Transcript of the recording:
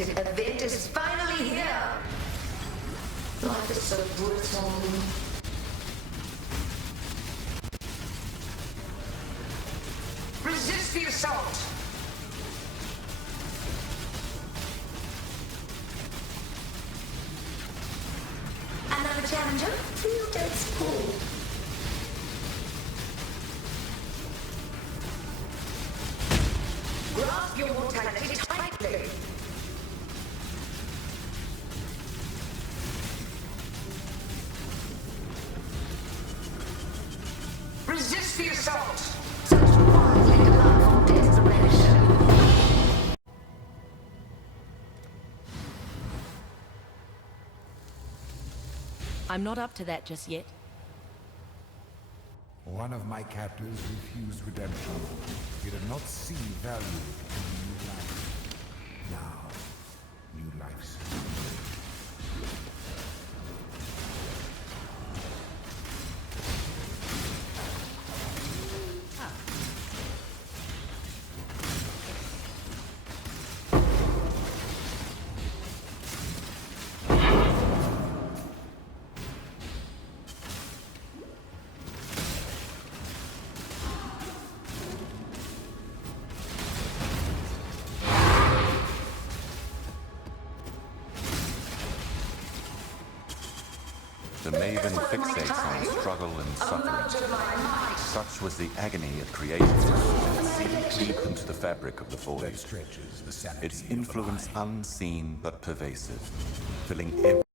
anticipated event is finally here. Life is so brutal. Resist the assault! Another challenger? Field dates full. Grasp your mortality tightly. Resist the assault! Such wildly delightful desperation. I'm not up to that just yet. One of my captors refused redemption. He did not see value in new life. Now, new lives. The Maven fixates on struggle and suffering. Such was the agony it created. It seeped deep into the fabric of the Void. Its influence unseen but pervasive, filling every